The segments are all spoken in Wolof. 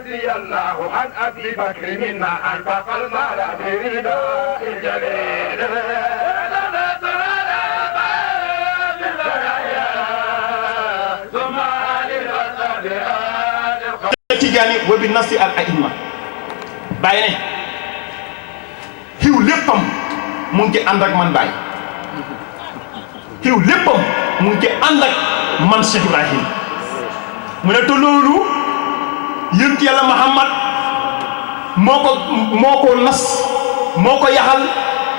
رضي الله عن أبي بكر منا أنفق المال برداء الجليل Tijaani wa bi nasi al aïma Baye ne xiw léppam mu ngi ànd ak man Baye xiw léppam mu ngi ànd ak man Cheikh Ibrahim mu ne te loolu yonent Yàlla Muhammad moo ko nas moo ko yaxal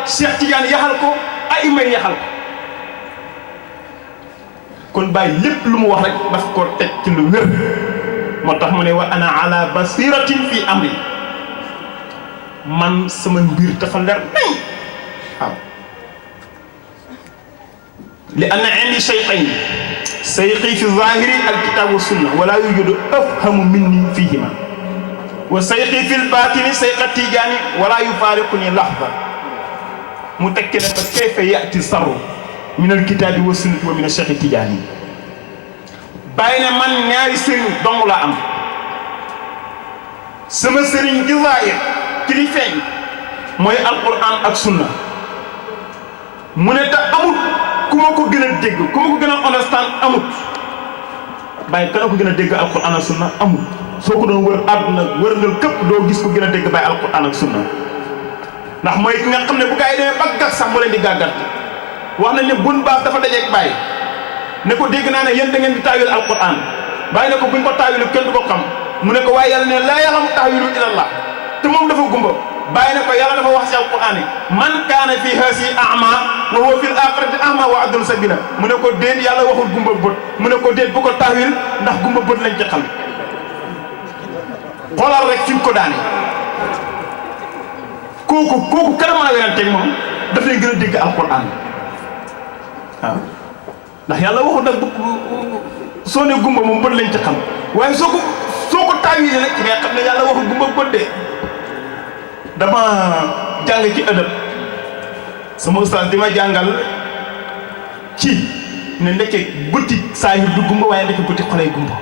Cheikh Tidiane yaxal ko aïma yaxal ko kon Baye lépp lu mu wax rek daf ko teg ci lu wér moo tax mu ne wa ana ala basiratin fi amri man sama mbir dafa leer nañ waaw li anna indi shay'ayn sayqi fi zahiri alkitab wa sunna wala yujadu afhamu minni fihima wa sayqi fi albatini sayqa tijani wala yufariquni lahza mu tekki ne fa kayfa ya'ti sarru min alkitabi wa sunnati wa min ash-shaykh tijani Baye ne man ñaari sëriñ dong laa am sama sëriñ ci zaahir ci li feeñ mooy alquran ak sunna mu ne te amut ku ma ko gën a dégg ku ma ko gën a understand amut Baye kana ko gën a dégg alquran ak sunna amut soo ko doon wër àdduna wër nga këpp doo gis ko gën a dégg Baye alquran ak sunna ndax mooy ki nga xam ne bu gaa yi demee ba gas sax mu leen di gàggat wax nañ ne bun baas dafa dajeeg Baye ne ko dégg naa ne yéen da ngeen di taawil alquran Baye ne ko buñ ko taawilu kenn du ko xam mu ne ko waaye yàlla ne laa ya'lamu taawilu illallah te moom dafa gumba Baye ne ko yàlla dafa wax ci alquran yi man kaana fi haasi a'ma wa huwa fil aaxirati a'ma wa adallu sabila mu ne ko déet yàlla waxul gumba bët mu ne ko déet bu ko taawil ndax gumba bët lañ ci xam xoolal rek fi mu ko daane kooku kan maa weranteeg moom daf lay gën a dégg alquran waaw ndax yàlla waxul nag soo ne gumba moom bët lañ ci xam waaye soo ko taawile nag ci nga xam ne yàlla waxul gumba bët de dama jàng ci ëdëb sama ustaas di ma jàngal ci ne ndekke bëti saahir du gumba waaye ndekke bëti xolay gumba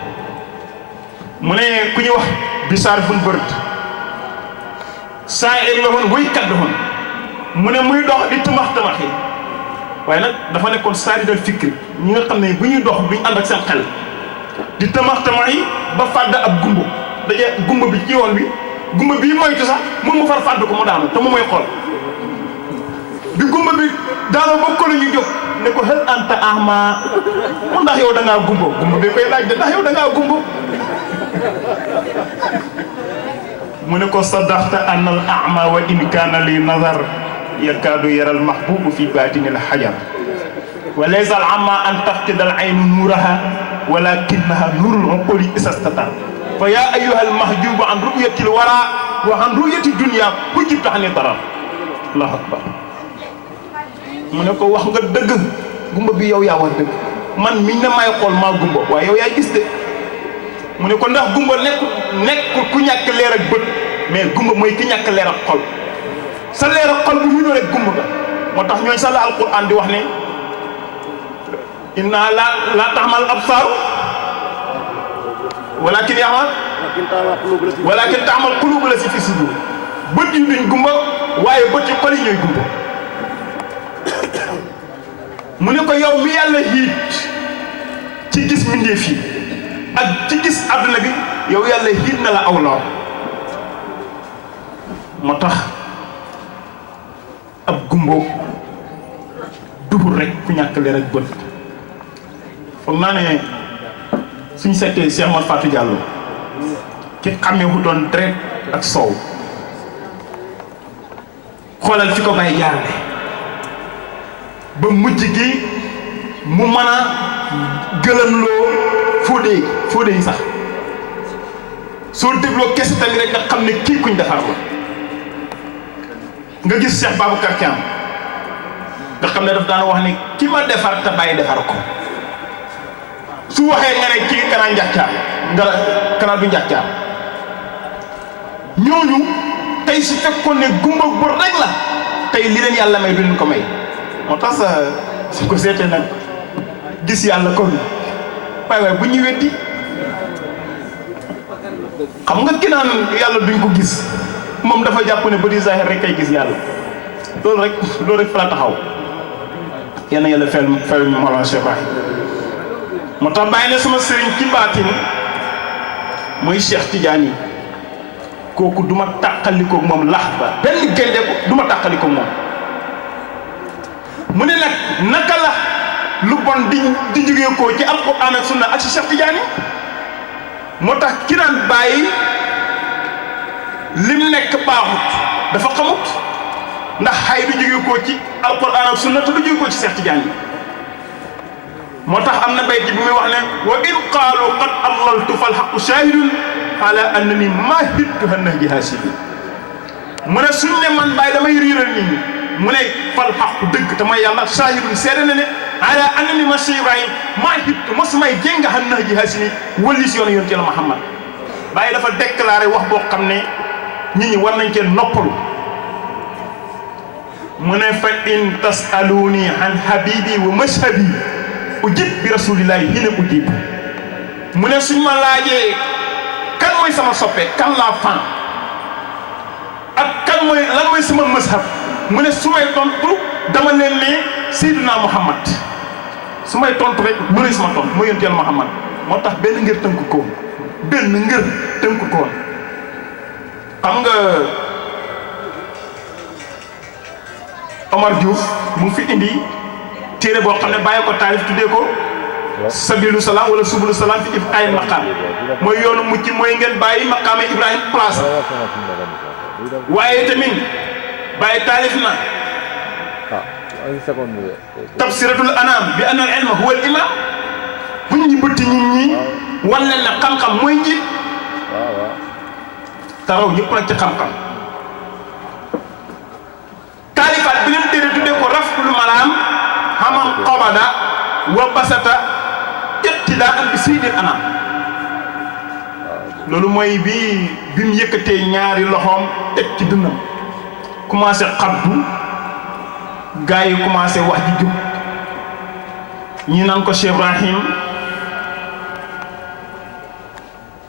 mu ne ku ñu wax Bisaar bun Bërd saahir la woon wuykat la woon mu ne muy dox di tamax-tamaxi waaye nag dafa nekkoon saaridal fikri ñi nga xam ne bu ñuy dox duñ ànd ak seen xel di tamax-tamax yi ba fàdd ab gumba daje gumba bi ci yoon bi gumba bii moytu sax moom mu far fàdd ko mu daanu te mu mooy xool bi gumba bi daanoo ba ko la ñu jóg ne ko hal anta ahma mu ndax yow da ngaa gumba bi koy laaj de ndax yow da ngaa gumba mu ne ko sadaxta anal ahma wa in kaana li nazar yakaadu yaral mahbubu fi baatinil hajar wa laysa al amma an tafqida al aynu nuuraha walakinaha nuurul uquli isastatar fa yaa ayyuha al mahjubu an ru'yati al wara wa an ru'yati dunya hujibta ani darar allahu akbar mu ne ko wax nga dëgg gumba bi yow yaa wax dëgg man miñ ne may xool maa gumba waaye yow yaay gis de mu ne ko ndax gumba nekkul ku ñàkk leer ak bët mais gumba mooy ki ñàkk leer ak xol sa leer ak xol bu ñu rek gumba ga moo tax ñooy sa la alquran di wax ne inna la taxmal absar walakin taxmal qulub la si fi sudur bët yi duñ gumba waaye bët yi xol yi ñooy gumba mu ne ko yow mi yàlla hiit ci gis mbindeef yi ak ci gis àdduna bi yow yàlla hiit na la aw lool moo tax ab gumbo dugul rek ku ñàkk leer ak bët foog naa ne suñ seetee Cheikh Mor Fatou Diallo ki xamee wu doon deret ak soow xoolal fi ko bàyyi jaarale ba mujj gi mu mën a gëlëmloo fóode yi sax soo dégloo kese tamit rek nga xam ne kii kuñ defar la nga gis Cheikh Babacar Thiam nga xam ne daf daan wax ne ki ma defar te bàyyi defar ko su waxee nga ne kii kanaa njàccaar nga kanaa du njàccaar ñooñu tey su fekkoon ne gumba bu rek la tey li leen yàlla may du leen ko may moo tax su ko seetee nag gis yàlla kon waaye bu ñu weddi xam nga ki naan yàlla duñ ko gis moom dafa jàpp ne ba di zahir rek kay gis yàlla loolu rek fa la taxaw yal na yàlla fayal ñu Mawlana Cheikh Baye moo tax bàyyi ne sama sëriñ ci baatin mooy Cheikh Tidiane kooku du ma tàqalikoog moom lax ba benn gaynde ko du ma tàqalikoog moom mu ne nag naka la lu bon di jógee ko ci alquran ak sunna ak si Cheikh Tidiane moo tax ki naan bàyyi lim nekk baaxut dafa xamut ndax xay du jógee ko ci alquran ak sunna te du jógee ko ci Cheikh Tidiane moo tax am na bayti bi muy wax ne wa in qaalu qad adlaltu fal haqqu shahidun ala annani ma hittu hannaji hasibi mu ne suñ ne man bàyyi damay riiral nit ñi mu ne fal haqqu dëgg te mooy yàlla shahidun seede na ne ala annani ma Cheikh Ibrahim ma hittu mosumay jéng hannaji hasibi wëlli si yoonu yonent Yàlla Muhammad bàyyi dafa déclaré wax boo xam ne nit ñi war nañ cee noppalu mu ne fa in tasaluni an habibi wa mashhabi ujib bi rasulillahi hina ujib mu ne suñ ma laajee kan mooy sama soppe kan laa fan ak kan mooy lan mooy sama mazhab mu ne su may tontu dama leen ne Seydina Muhammad su may tontu rek mu ne sama tontu mooy yonent Yàlla Muhammad moo tax benn ngir tënk ko benn ngir tënk ko xam nga Omar Diouf mu fi indi téere boo xam ne bàyyi ko taalif tuddee ko sabilu salaam wala subulu salaam fi ay maqaam mooy yoonu mucc mooy ngeen bàyyi maqaame Ibrahima place waaye tamit bàyyi taalif na tafsiratul anam bi anna al ilma huwa al imam buñ ñi bëtti nit ñi wan leen na xam-xam mooy njiit taraw ñëpp nag ci xam-xam taalifaat bi leen téere tuddee ko raful malaam xaman qabada wa basata iqtidaan bi sayyidil anam loolu mooy bi mu yëkkatee ñaari loxoom teg ci dënnam commencé xabdu gaa yi commencé wax ji jub ñi naan ko Cheikh Ibrahim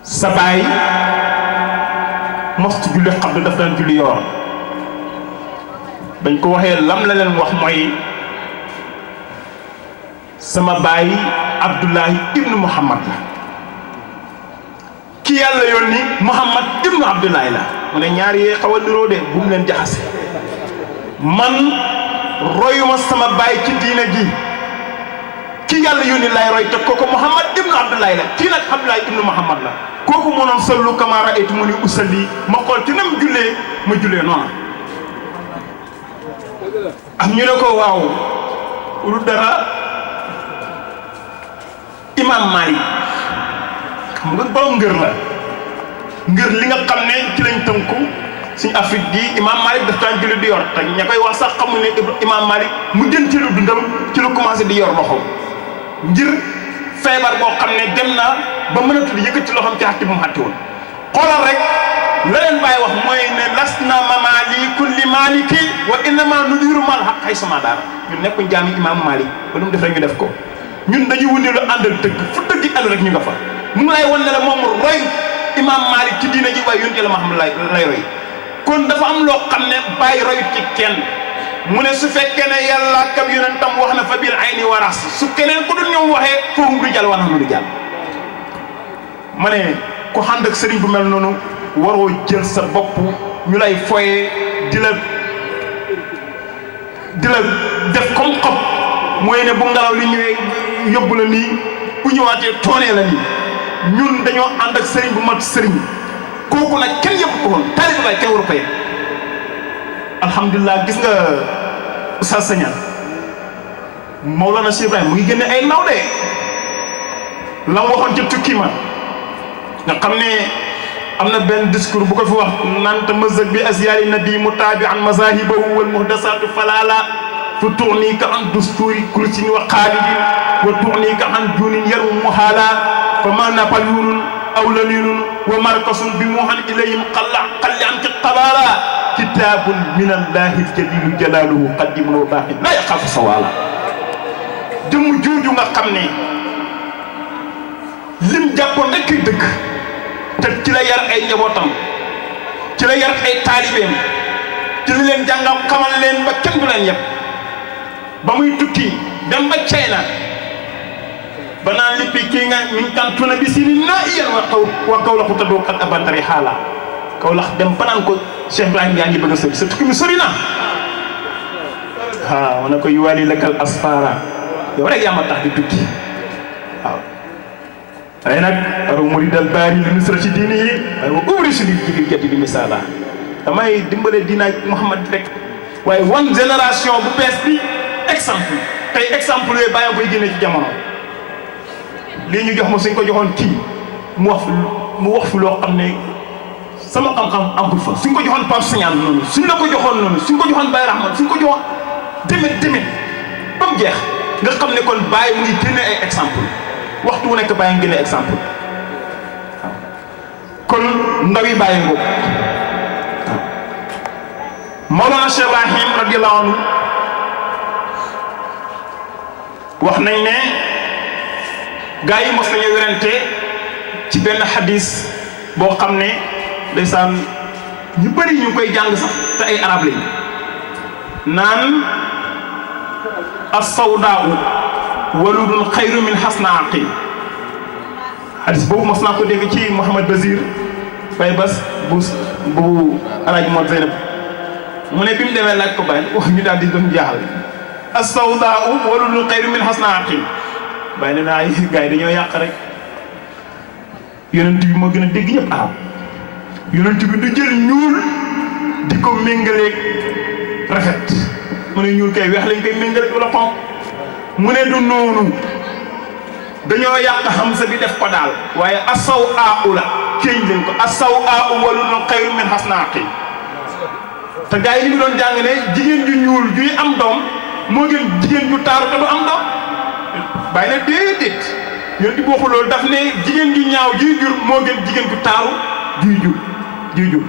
sa baay mostu julli xabdu daf daan julli yoor bañ ko waxee lam la leen wax mooy sama baay Abdullahi ibnu Muhammad la ki yàlla yónni Muhammad ibnu Abdullahi la mu ne ñaar yee xaw a niroo de bu mu leen jaxase man royuma sama baay ci diina ji ki yàlla yónni lay roy te kooku Muhammad ibnu Abdullahi la kii nag Abdullahi ibnu Muhammad la kooku moo noon sallu kama ra'aytumuni usalli ma xool ci nam jullee ma jullee noonu am ñu ne ko waaw lu dara Imam Malik xam nga borom ngër la ngër li nga xam ne ci lañ tënku suñu Afrique gi Imam Malik daf daan julli di yor te ña koy wax sax xamuñ ne Imam Malik mu jën ci lu dundam ci lu commencé di yor loxo ngir feebar boo xam ne dem na ba mënatul yëkkati loxoom ci xatti bu mu xatti woon xoolal rek la leen bàyyi wax mooy ne las na mamali kulli maliki wa innama nudiru mal xaq xay sama daara ñun nekkuñ jaami Imam Malik ba lu mu def rek ñu def ko ñun dañuy wëndeelu àndal dëgg fu dëgg ànd rek ñu nga fa mu ngi lay wan ne la moom roy Imam Malik ci diina ji waaye yonent Yàlla Muhammad lay roy kon dafa am loo xam ne bàyyi royut ci kenn mu ne su fekkee ne yàlla kam yonentam wax na fa bil ayni wa ras su keneen ku dul ñoom waxee foofu du jàll wax na du jàll ma ne ku ànd ak sëriñ bu mel noonu waroo jël sa bopp ñu lay foyee di la def comme xob mooy ne bu ngelaw li ñëwee yóbbu la nii bu ñëwaatee toonee la nii ñun dañoo ànd ak sëriñ bu mat sëriñ kooku nag kenn yëpp ko woon taalibe Baay kenn waru ko yëpp alhamdulilah gis nga Oustaz Sagnane Mawlana Cheikh Ibrahim mu ngi génne ay ndaw de la mu waxoon ci tukki ma nga xam ne am na benn discours bu ko fi wax nanta mazhab bi asyaari nabi mutaabi'an mazahibahu wal muhdasatu falala tu tu'nika an dusturi kursin wa xaalidin wa tu'nika an junin yarum حالا فما نابليون أو لنين ومركز بموحن إليهم قل عنك قبالا كتاب من الله الجليل جلاله قديم وباق لا يخاف سوالا jëm jooju nga xam ne lim jàppoon rek ay dëkk te ci la yar ay njabootam ci la yar ay taalibeem ci la leen jàngam xamal leen ba kenn du leen yëpp ba muy tukki dem ba China ba naan lippi kii nga min kantuna bi si ni naa iyan wa kaw la ko tëddoo kat abantari xaala kaw lax dem ba naan ko Cheikh Ibrahim yaa ngi bëgg a sori sa tukki mi sori na waaw ne ko yuwaali lakal asfara yow rek yaa ma tax di tukki waaw waaye nag aru muridal baari li nusra ci diini yi waaye wa ubri si li jigil jati di misaala damay dimbale diina Muhammad rek waaye one génération bu bees bi exemple tey exemple yooyu bàyyi koy génne ci jamono lii ñu jox ma suñ ko joxoon kii mu wax fi loo xam ne sama xam-xam amul fa suñ ko joxoon Pape Signane noonu suñ la ko joxoon noonu suñ ko joxoon Baye Rahman suñ ko joxoon demet ba mu jeex nga xam ne kon Baye mu ngi génne ay exemple waxtu wu nekk Baye ngi génne exemple waaw kon ndaw yi Baye ngóob waaw Mawlana Cheikh Ibrahim radiyallahu anhu wax nañ ne gaa yi mos nañu werante ci benn xadis boo xam ne ndeysaan ñu bëri ñu ngi koy jàng sax te ay arab lañ naan as-sawdaa'u waludun xayru min hasnaaqi xadis boobu mos naa ko dégg ci Mouhamad Bazir Baye Bas bu Alaaji Mor Zeynab mu ne bi mu demee laaj ko bàyyi wax ñu daal di doon jaaxal as-sawdaa'u waludun xayru min hasnaaqi bàyyi ne naa gars yi dañoo yàq rek yonent bi moo gën a dégg ñëpp arab yonent bi du jël ñuul di ko méngaleeg rafet mu ne ñuul kay weex lañ koy méngaleeg wala xonq mu ne du noonu dañoo yàq hamza bi def ko daal waaye asaw aau la kéeñ leen ko asaw aau waludun xayru min hasnaaqi te gars yi ñu doon jàng ne jigéen ju ñuul juy am doom moo gën jigéen ju taaru te du am doom bàyyi na déedéet yoon di waxul loolu daf ne jigéen ju ñaaw juy jur moo gën jigéen ju taaru juy jur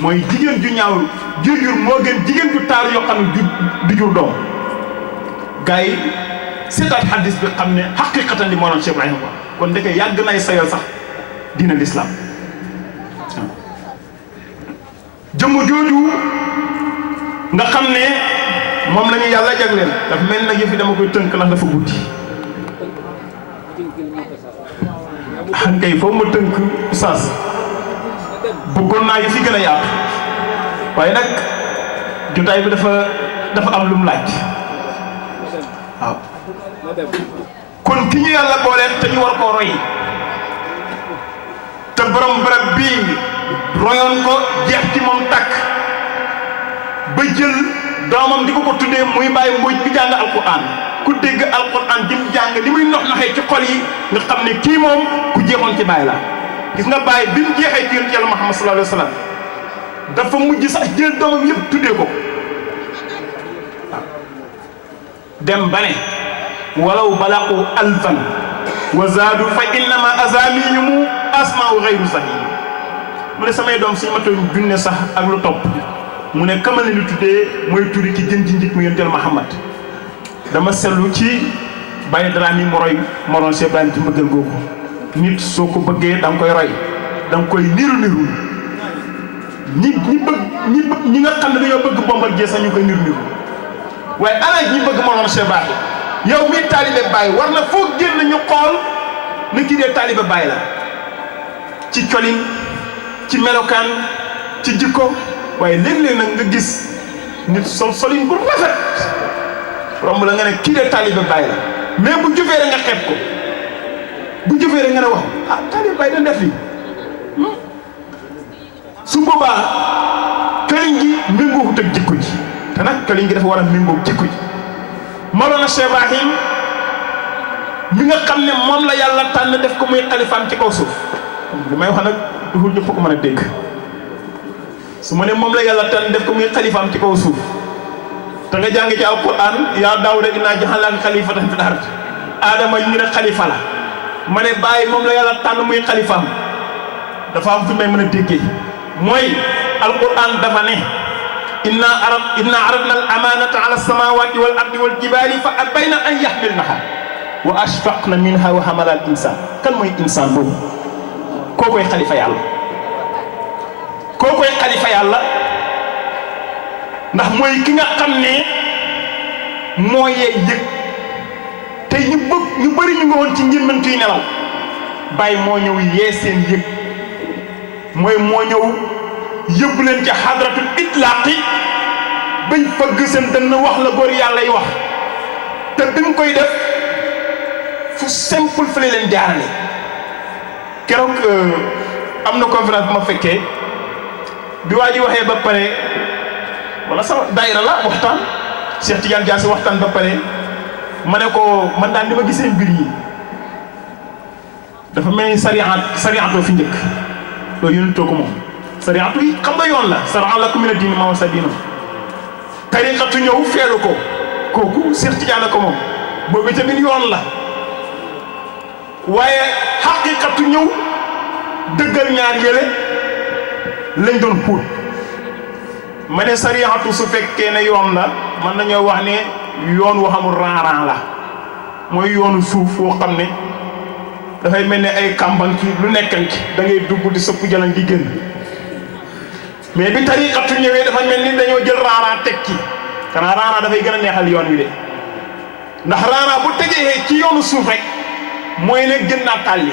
mooy jigéen ju ñaaw juy jur moo gën jigéen ju taaru yoo xam ne du jur doom gars yi seetaat xaddis bi xam ne xaqiqatan li moo doon Cheikh Ibrahima ko kon ndeke yàgg nay sayal sax diina l'islam jëmm jooju nga xam ne moom la ñu yàlla jagleel dafa mel nag yëf yi dama koy tënk ndax dafa guddi kay foofu ma tënk saas bëggoon naa yëf yi gën a yaatu waaye nag jotaay bi dafa am lu mu laaj waaw kon ki ñu yàlla booleel te ñu war koo roy te borom barab bii royoon ko jeex ci moom takk ba jël doomam di ko tuddee muy Baye Mbodj bi jàng alquran ku dégg alquran jëm jàng li muy nox naxee ci xol yi nga xam ne kii moom ku jeexoon ci Baye la gis nga Baye bi mu jeexee ci yonent Yàlla Muhammad sallallahu alayhi wa sallam dafa mujj sax jël doomam yëpp tuddee ko dem ba ne walaw balaqu alfan wa zaadu fa innama azamiyumu asma'u ghayru sahih mu ne samay doom suñu matoon junne sax ak lu topp mu ne kamal ne lu tuddee mooy turi ki gën ci njit mu yonent Yàlla Muhammad dama seetlu ci Baye Dramé mu roy moroon Cheikh Ibrahima ci mbëggal googu nit soo ko bëggee da nga koy roy da nga koy niru ñi nga xam ne dañoo bëgg Bombardier sax ñu koy niru waaye alaaj ñi bëgg moroon Cheikh Ibrahima yow mii taalibe Baye war na foo génn ñu xool na kii dee taalibe Baye la ci colin ci melokaan ci jikko waaye léeg-léeg nag nga gis nit solin bu rafet romb la nga ne kii de taalibe Baye la mais bu jëfee rek nga xeeb ko bu jëfee rek nga ne wax taalibe Baye da def li su boobaa këriñ gi méngoowut ak jikko ji te nag këriñ gi dafa war a méngoo jikko ji Mawlana Cheikh Ibrahim mi nga xam ne moom la yàlla tànn def ko muy xalifaam ci kaw suuf li may wax nag duhul ñëpp ko mën a dégg su ma ne moom la yàlla tànn def ko muy xalifaam ci kaw suuf te nga jàng ci alquran yaa Daawuda innaa ja'alnaaka xalifatan fil ard aadama ñu ne xalifa la ma ne bàyyi moom la yàlla tànn muy xalifaam dafa am fu may mën a déggee mooy alquran dafa ne inna aradna al amanata ala samawati wal ardi wal jibali fa abayna an yaxmilnaha wa ashfaqna minha wa hamala al insan kan mooy insaan boobu kookoy xalifa yàlla kookoy xalifa yàlla ndax mooy ki nga xam ne moo yee yëg te ñu bëri ñu nga woon ci ngir mën tuy nelaw bàyyi moo ñëw yee seen yëg mooy moo ñëw yëbbu leen ci hadratul itlaaqi bañ fëgg seen dënn wax la góor yàlla yi wax te bi mu koy def fu simple fa leen jaarale keroog am na conférence bu ma fekkee bi waa ji waxee ba pare wala sama daayira la waxtaan Cheikh Tidiane Diassé waxtaan ba pare ma ne ko man daal ni ma gisee mbir yi dafa mel ni sariyaatoo fi njëkk loolu yónnentoo ko moom sariyaatu yi xam nga yoon la sara'a lakum mina diini maa wasaa bihi tariqatu ñëw feelu ko kooku Cheikh Tidiane ko moom boobu tamit yoon la waaye xaqiqatu ñëw dëggal ñaar yële lañ doon puut ma ne sariyaatu su fekkee ne yoon la mën nañoo wax ne yoon wu xamul raaraan la mooy yoonu suuf woo xam ne dafay mel ne ay kàmban ci lu nekkan ci da ngay dugg di sëpp jalan di génn mais bi tariqatu ñëwee dafa mel ni dañoo jël raaraan teg ci xanaa raaraan dafay gën a neexal yoon wi de ndax raaraan bu tegee ci yoonu suuf rek mooy ne gën naa tàlli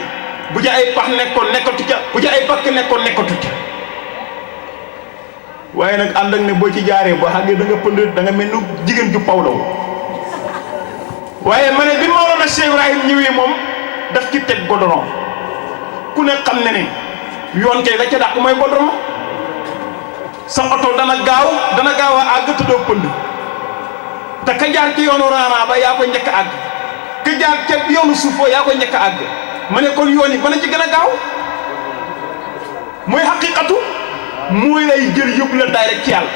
bu ca ay pax nekkoon nekkatu ca bu ca ay pakk nekkoon nekkatu ca waaye nag ànd ak ne boo ci jaaree boo xàggee da nga pënd da nga mel ni jigéen ju pawlaw waaye ma ne bi Mawlana Cheikh Ibrahim ñëwee moom daf ci teg goudron ku ne xam ne ne yoon kay la ca dàq mooy goudron sa oto dana gaaw a àgg te doo pënd te ka jaar ci yoonu raana ba yaa ko njëkk a àgg ka jaar ca yoonu suufoo yaa ko njëkk a àgg ma ne kon yoon yi ba na ci gën a gaaw mooy xaqiqatu mooy lay jël yóbbu la direct ci yàlla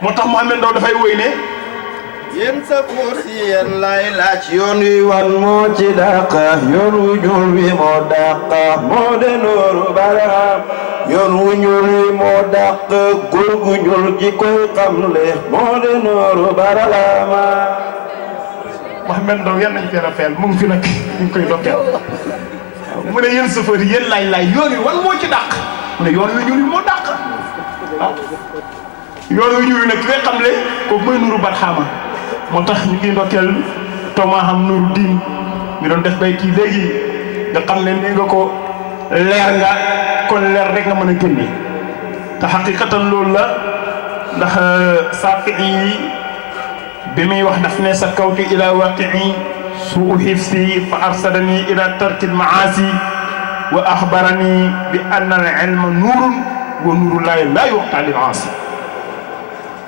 moo tax Mouhamed Ndao dafay woy ne yéen sa fuur si yéen lay laaj yoon wi wan moo ci dàqa yoon wu ñuul wi moo dàqa moo de nooru baraam yoon wu ñuul wi moo dàq góor gu ñuul gi koy xamle moo de nooru baraama Mouhamed Ndao yan nañ teel a feel mu ngi fi nag ñu ngi koy dokkeel mu ne yéen chauffeur yi yéen laay yoon wi wan moo ci dàq mu ne yoon wi ñuul wi moo dàq waaw yoon wi ñuul wi nag ki nga xam le kooku mooy nuru barxaama moo tax ñu ngi ndokkeel Thomas xam nuru diin mi doon def bay kii léegi nga xam ne ni nga ko leer nga kon leer rek nga mën a génne te xaqiqatan loolu la ndax Saafi'i yi bi muy wax daf ne sa kawtu ila waqi'i suu xifsi fa arsadani ila tarkil maasi wa axbarani bi anna al ilma nuurun wa nuuru laahi laa yuxtaa lil aasi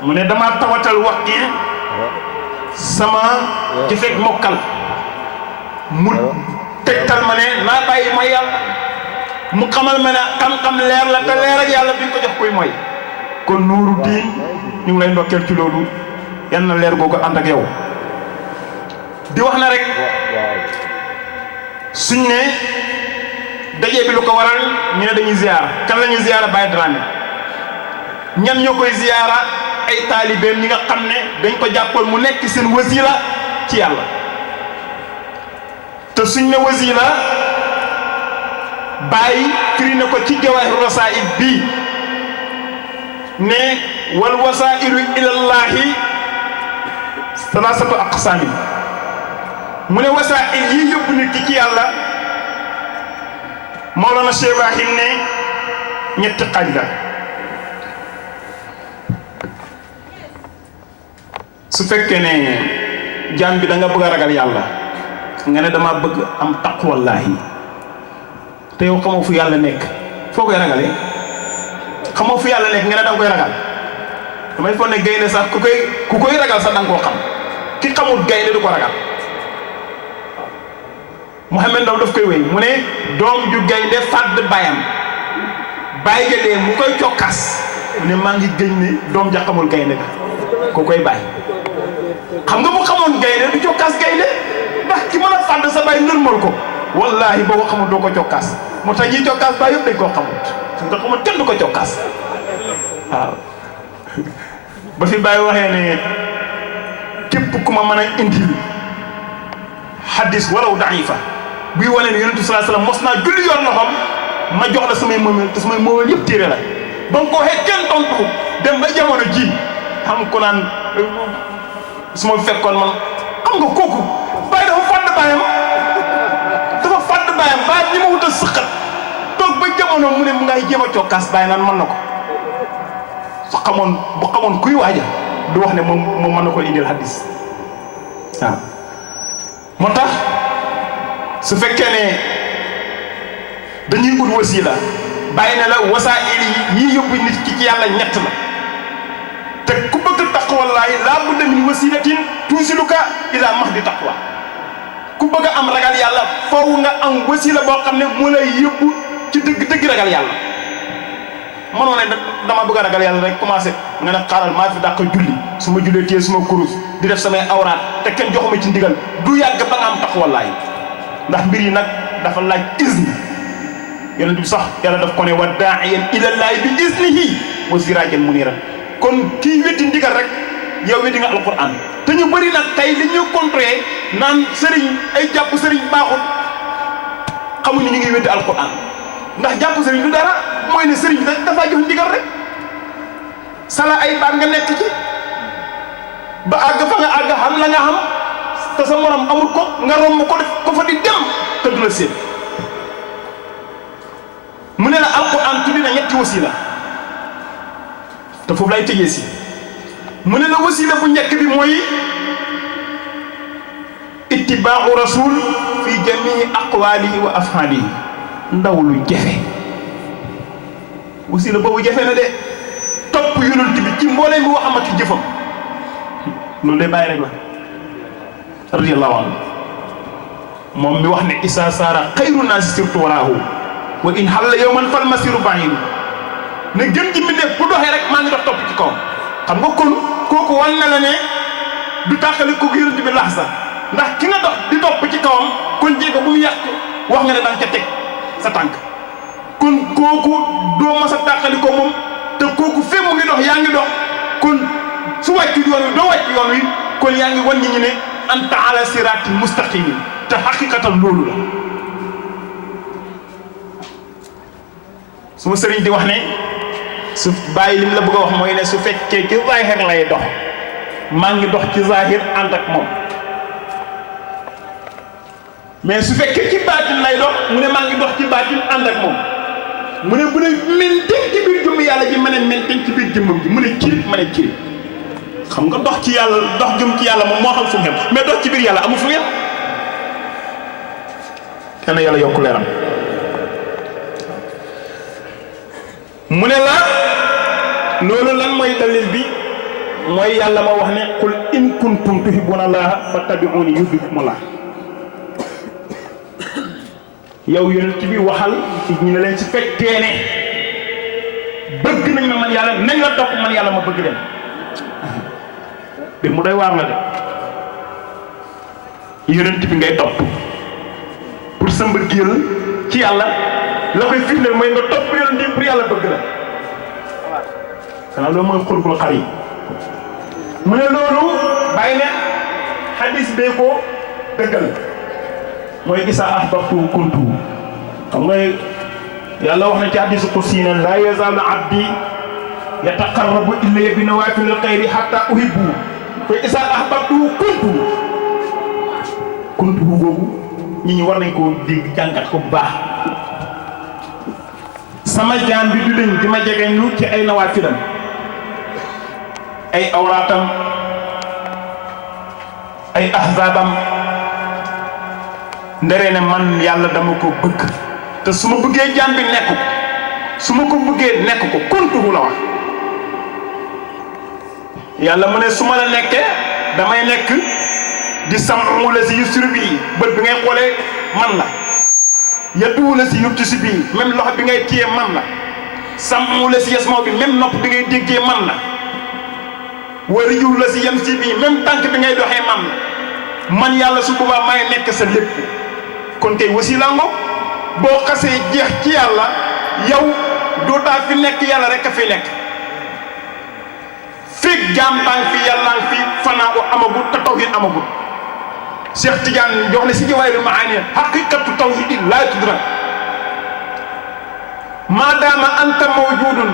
mu ne dama tawatal waqi sama ci fekk mokkal mu tegtal ma ne naa bàyyi mooy yàlla mu xamal ma ne xam-xam leer la te leer ak yàlla duñ ko jox kuy mooy kon nuuru diin ñu ngi lay ndokkeel ci loolu yal na leer googu ànd ak yow di wax na rek suñ ne daje bi lu ko waral ñu ne dañuy ziyaara kan la ñuy ziyaara Baye Dramé ñan ñoo koy ziyaara ay taalibeem ñi nga xam ne dañ ko jàppoon mu nekk seen wasila ci yàlla te suñ ne wasila Baye firi na ko ci Jawahir Rasaa'il bii ne wal wasailu ilallahi salaasatu aqsaamin mu ne wasaa'il yi yóbbu nit ki ci yàlla Mawlana Cheikh Ibrahim ne ñetti xaaj la su fekkee ne jaam bi da nga bëgg a ragal yàlla nga ne dama bëgg am taqwallaahi te yow xamoo fu yàlla nekk foo koy ragalee xamoo fu yàlla nekk nga ne da nga koy ragal damay foog ne gaynde sax ku koy ragal sax da nga koo xam ki xamul gaynde du ko ragal Mouhamed Ndao daf koy wéy mu ne doom ju gaynde fàdd bayam bàyyi ga dee mu koy cokkas mu ne maa ngi gëñ ne doom ja xamul gaynde ga ku koy bàyyi xam nga bu xamoon gaynde du cokkas gaynde ba ndax ki mën a fàdd sa baay nërmal ko wallaahi boo ko xamul doo ko cokkaas moo tax ñiy cokkaas baay yëpp dañ koo xamut suñ ko xamul kenn du ko cokkaas waaw ba fi Baye waxee ne képp ku ma mën a indil hadis walaw daifa buy wane ne yonent bi sallallahu alayhi wasallam mos naa julli yor loxoom ma jox la samay moomeel te samay moomeel yëpp téere la ba nga ko waxee kenn tontu dem ba jamono ji xam ko naan su ma fekkoon man xam nga kooku Baye dafa fàdd baayam baay ñi ma wut a sëqat toog ba jamono mu ne mu ngay jéem a cokkaas Baye naan mën na ko su xamoon bu xamoon kuy waaja du wax ne moom mën na ko indil hadis waaw moo tax su fekkee ne dañuy ut wasiila bàyyi ne la wasaa'il yi yóbbu nit ki ci yàlla ñett la te ku bëgg taqwallaahi laa budda min wasiilatin tuusiluka ilaa mahdi taqwa ku bëgg a am ragal yàlla foofu nga am wasiila boo xam ne moo lay yóbbu ci dëgg ragal yàlla mënoo ne dama bëgg a ragal yàlla rek commencé nga ne xaaral maa fi dàq julli su ma jullee téye suma kurus di def samay awraat te kenn joxuma ci ndigal du yàgg ba nga am taqwallaahi ndax mbir yi nag dafa laaj izni yonent bi sax yàlla daf ko ne wa daa'iyan ilallaahi bi iznihi wa siraajan muniiran kon kii weddi ndigal rek yow weddi nga alquran te ñu bëri nag tey li ñu contré naan sëriñ ay jàpp sëriñ baaxul xamuñu ñu ngi weddi alquran ndax jàpp sëriñ du dara mooy ne sëriñ dafa jox ndigal rek sala ay baat nga nekk ci ba àgg fa nga àgg xam la nga xam te sa morom amul ko nga romb ko def ko fa di dem te du la séen mu ne la alquran tuddi na ñetti wasila te foofu lay tëjee si mu ne la wasila bu njëkk bi mooy ittibaaxu rasul fi jamii aqwaalihi wa afhaalihi ndaw lu jafe wasila boobu jafe na de topp yonent bi ci mbooleem bi waxam ak jëfam loolu de bàyyi rek la radiyallahu anhu moom mi wax ne isa saara xayru naasi sirtu waraahu wa in xalla yawman fal masiru ba'idu ne gën ji mbindeef bu doxee rek maa ngi dox topp ci kaw xam nga kon kooku wan na la ne du tàqali ko yonent bi lax sax ndax ki nga dox di topp ci kawam kon jéego bu mu yàq wax nga ne danga ca teg sa tànk kon kooku doo mas a tàqali ko moom te kooku fee mu ngi dox yaa ngi dox kon su wàccu yoon wi doo wàcc yoon wi kon yaa ngi wan ñi ne anta ala siraatin mustaqimin te xaqiqatan loolu la suma sëriñ di wax ne su bàyyi lim la bëgg a wax mooy ne su fekkee ci zaahir lay dox maa ngi dox ci zaahir ànd ak moom mais su fekkee ci baatin lay dox mu ne maa ngi dox ci baatin ànd ak moom mu ne bu ne menten ci biir jëmm yàlla ji ma ne menten ci biir jëmmam ji mu ne cirib ma ne cirib xam nga dox ci yàlla dox jëm ci yàlla moom moo xam fu mu yem mais dox ci biir yàlla amul fu mu yem kenn yàlla yokku leeram mu ne la loolu lan mooy dalil bi mooy yàlla ma wax ne qul in kuntum tuhibbuna allaha fattabi'uni yuhbibkumullah yow yonent bi waxal ci ñu ne leen si fekkee ne bëgg nañ ma man yàlla nañ la topp man yàlla ma bëgg leen bir mu doy waar la de yonent bi ngay topp pour sa mbëggeel ci yàlla la koy firndeel mooy nga topp yonent bi pour yàlla bëgg la xanaa loolu mooy xulxul xar yi mu ne loolu bàyyi ne xadis bee ko dëggal mooy isa ahbabtu kuntu xam nga yàlla wax na ci hadiisu qudsi ne laa yazaalu abdi yataqarrabu ilayya bi nawaafilil xayri hatta uhibbu fa isa ahbabtu kuntu boobu ñi ñu war nañ koo dégg jàngat ko bu baax sama jaam bi du dañ di ma jege ñu ci ay nawaafilam ay awraatam ay ahzaabam ndere ne man yàlla dama ko bëgg te su ma bëggee jaam bi nekk ko su ma ko bëggee nekk ko kuntuhu la wax yàlla mu ne su ma la nekkee damay nekk di sam'u la si yusru bii bët bi ngay xoolee man la yaddu la si yubtisu bii même loxo bi ngay téye man la sam'u la si yasma'u bi même nopp bi ngay déggee man la wa rijlu la si yamsi bii même tànk bi ngay doxee man la man yàlla su boobaa may nekk sa lépp kon tey wasila ngo boo xasee jeex ci yàlla yow dootaa fi nekk yàlla rek a fi nekk fekk jaam baa ngi fi yàlla ngi fi fanaa o amagul te tawhid amagul Cheikh Tidiane jox na si Jawaahirul Maani haqiqatu tawhid laa tudrak maadaama anta mawjudun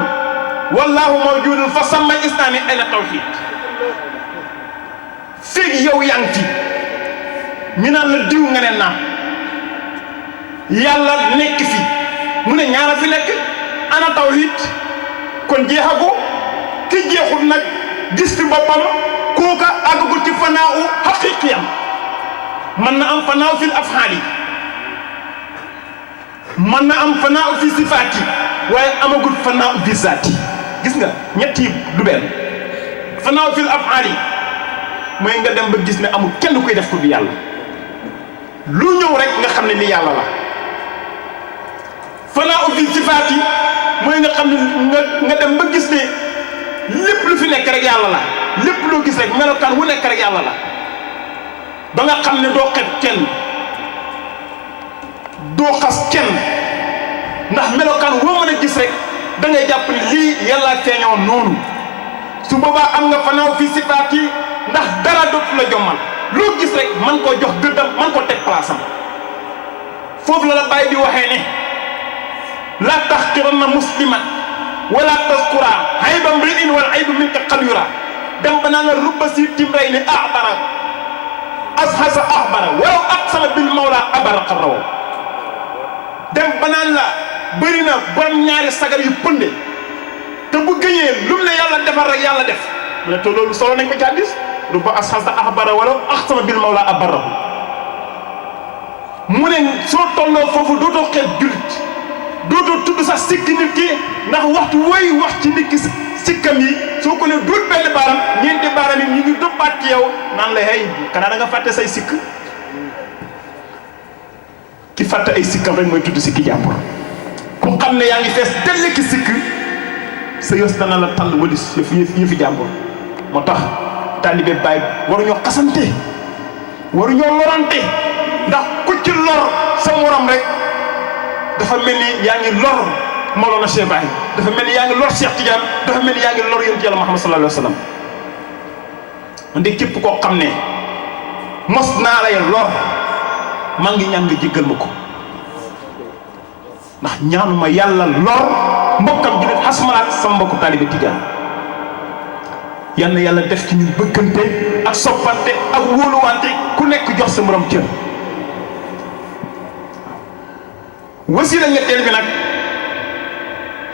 wallahu mawjudun fa sama islami ayna tawhid fekk yow yaa ngi fi ñu naan la diw nga ne naam yàlla nekk fi mu ne ñaara fi nekk ana tawhid kon jeexagu ki jeexul nag gis fi boppam kooka àggagul ci fanaaw haqiqiyam mën na am fanaaw fil afhaali mën na am fanaaw fi sifaati waaye amagul fanaaw fi zaati gis nga ñett yi du benn fanaaw fil afhaali mooy nga dem ba gis ne amul kenn koy def ko bi yàlla lu ñëw rek nga xam ne li yàlla la fanaaw fi sifaati mooy nga xam ne nga dem ba gis ne lépp lu fi nekk rek yàlla la lépp loo gis rek melokaan wu nekk rek yàlla la ba nga xam ne doo xet kenn doo xas kenn ndax melokaan woo mën a gis rek da ngay jàpp ni lii yàlla feeñoo noonu su boobaa am nga fanaaw fi sifaat yi ndax dara dootu la jommal loo gis rek man koo jox gëddam man ko teg place am foofu la la bàyyi di waxee ne la taxqiranna musliman wala taskura ayba mri'in wal aybu minka qad yura dem ba naa la rubba si timray ni ahbara ashasa ahbara walaw aqsama bil mawla abara qarraw dem ba naan la bëri na borom ñaari sagar yu pënde te bu gëñee lu mu ne yàlla defar rek yàlla def mu ne te loolu solo nañ ko ci hadiis rubba ashasa ahbara walaw aqsama bil mawla abara mu ne soo tolloo foofu dootoo xeeb jullit dootoo tudd sax sikki nit ki ndax waxtu woy wax ci nit ki sikkam yi soo ko ne duut benn baaram ñeenti baaram yi ñu ngi dëppaat ci yow naan la hey kanaa da nga fàtte say sikk ki fàtte ay sikkam rek mooy tudd sikki jàmbur ku xam ne yaa ngi fees dell ki sikk sa yos dana la tàll walis yëfi jàmbur moo tax taalibe Baay waruñoo xasante waruñoo lorante ndax ku ci lor sa morom rek dafa mel ni yaa ngi lor Mawlana Cheikh Baye dafa mel ni yaa ngi lor Cheikh Tidiane dafa mel ni yaa ngi lor yonent Yàlla Muhammad sallallahu alayhi wa sallam man de képp koo xam ne mos naa lay lor maa ngi ñaan nga jéggal ma ko ndax ñaanuma yàlla lor mbokkam jullit xasmalaat sama mbokku taalibe Tidiane yal na yàlla def ci ñun bëggante ak soppante ak wóoluwante ku nekk jox sa morom cër wasila ñetteel bi nag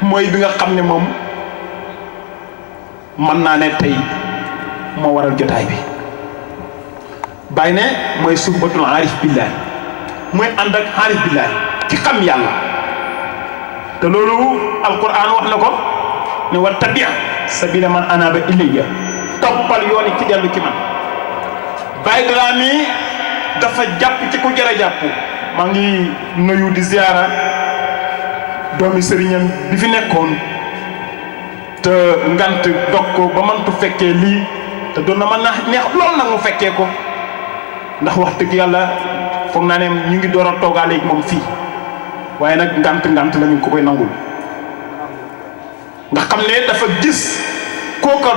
mooy bi nga xam ne moom mën naa ne tey moo waral jotaay bi bàyyi ne mooy suhbatul aarif billahi mooy ànd ak aarif billahi ki xam yàlla te loolu alquran wax na ko ne wa tabi' sabila man anaba ilayya toppal yooni ki dellu ci man bàyyi dalaa mi dafa jàpp ci ku jar a jàpp maa ngi nuyu di ziara doomi sëriñam bi fi nekkoon te ngant dog ko ba mantu fekkee lii te doon na ma neex lool nag mu fekkee ko ndax wax dëgg yàlla foog naa ne ñu ngi door a toogaale ak moom fii waaye nag ngant la ñu ko koy nangul nga xam ne dafa gis kooka